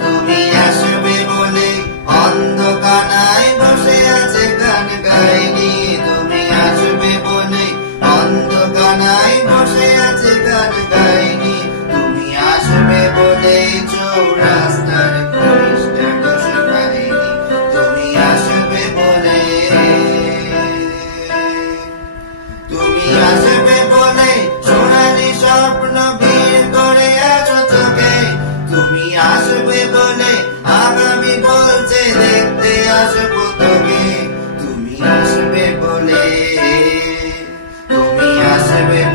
তুমি আসবে বলে তুমি আসবে আছে গান গাইনি। তুমি আসবে বলে অন্ধকানায় বসে আছে গান গাইনি। সাহেবের